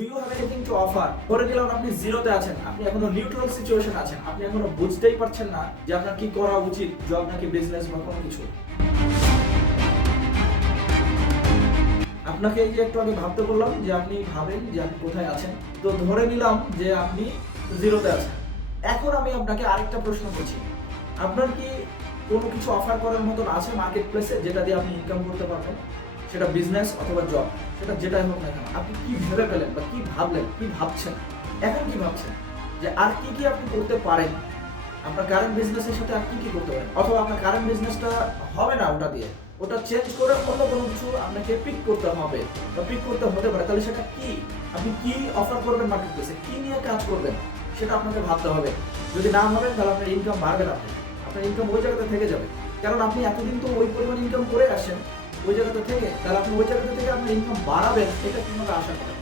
Do you have anything to offer? ধরে নিলাম আপনি জিরোতে আছেন, আপনি এখনো নিউট্রাল সিচুয়েশন আছেন, আপনি এখনো বুঝতেই পারছেন না যে আপনার কি করা উচিত, জব নাকি বিজনেস বা কোনো কিছু। আপনাকে এই যে একটু আগে ভাবতে বললাম যে আপনি ভাবেন যে আপনি কোথায় আছেন, তো ধরে নিলাম যে আপনি জিরোতে আছেন। এখন আমি আপনাকে আরেকটা প্রশ্ন করছি, আপনার কি কোনো কিছু অফার করার মতন আছে মার্কেট প্লেসে যেটা দিয়ে আপনি ইনকাম করতে পারবেন? সেটা বিজনেস অথবা জব, সেটা যেটাই হোক না কেন, আপনি কি ভেবে পেলেন বা কি ভাবলেন, কি ভাবছেন, এখন কি ভাবছেন যে আর কি কি আপনি করতে পারেন? আপনার কারেন্ট বিজনেসের সাথে আর কি কি করতে পারেন, অথবা আপনার কারেন্ট বিজনেসটা হবে না ওটা দিয়ে, ওটা চেঞ্জ করে অন্য কোনো কিছু আপনাকে পিক করতে হবে বা পিক করতে হতে পারে, তাহলে সেটা কি? আপনি কি অফার করবেন মার্কেট প্লেসে, কি নিয়ে কাজ করবেন, সেটা আপনাকে ভাবতে হবে। যদি না ভাবেন তাহলে আপনার ইনকাম বাড়বে না, আপনার ইনকাম ওই জায়গাতে থেকে যাবে। কারণ আপনি এতদিন তো ওই পরিমাণ ইনকাম করে আসেন ওই জায়গাতে থেকে, তাহলে আপনি ওই জায়গাতে থেকে আপনার ইনকাম বাড়াবেন এটা কিভাবে আশা করেন?